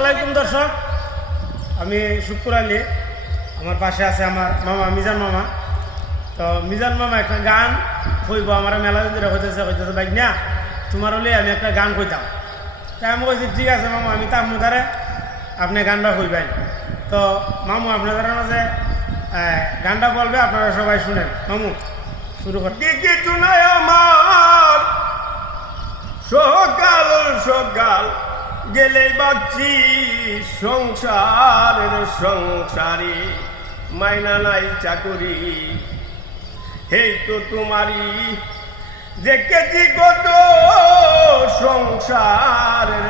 আলাইকুম দর্শক, আমি শুক্কুর আলী। আমার পাশে আছে আমার মামা মিজান মামা। তো মিজান মামা একটা গান কইব, আমার মেলা দিন হইতেছে বাইক না তোমার হলে আমি একটা গান কইতাম। তাই আমি কইছি ঠিক আছে মামা, আমি তার মুদারে আপনি গানটা কইবেন। তো মামু আপনাদের মাঝে গানটা বলবে, আপনারা সবাই শুনেন। মামু শুরু কর। কিছু নাই আমার সকাল সকাল গেলে বাচ্চি সংসারে মাইনা নাই চাকরি, এই তো তোমারই দেখেছি কত সংসারে